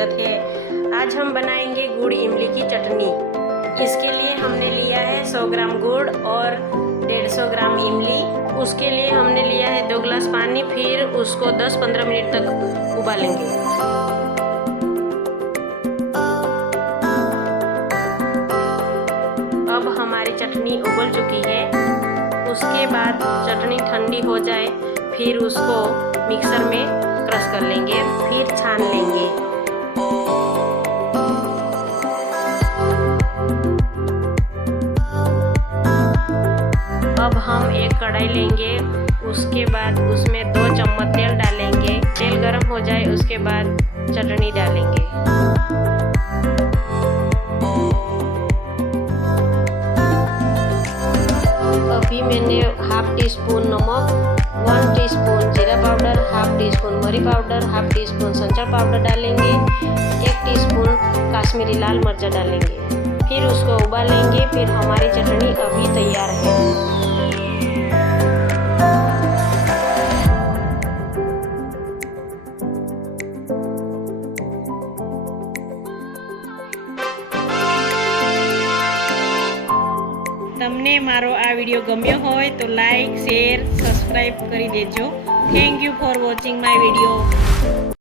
स्वागत है। आज हम बनाएंगे गुड़ इमली की चटनी। इसके लिए हमने लिया है 100 ग्राम गुड़ और 150 ग्राम इमली। उसके लिए हमने लिया है 2 गिलास पानी, फिर उसको 10-15 मिनट तक उबालेंगे। अब हमारी चटनी उबल चुकी है। उसके बाद चटनी ठंडी हो जाए फिर उसको मिक्सर में क्रश कर लेंगे, फिर छान लेंगे। अब हम एक कढ़ाई लेंगे, उसके बाद उसमें 2 चम्मच तेल डालेंगे। तेल गरम हो जाए उसके बाद चटनी डालेंगे। अभी मैंने हाफ टी स्पून नमक, 1 टीस्पून जीरा पाउडर, हाफ टी स्पून मरी पाउडर, हाफ टी स्पून संचल पाउडर डालेंगे। 1 टीस्पून काश्मीरी लाल मिर्च डालेंगे, फिर उसको उबालेंगे। फिर हमारी चटनी अभी तैयार है। તમને મારો આ વિડીયો ગમ્યો હોય તો લાઈક, શેર, સબસ્ક્રાઈબ કરી દેજો. Thank you for watching my video.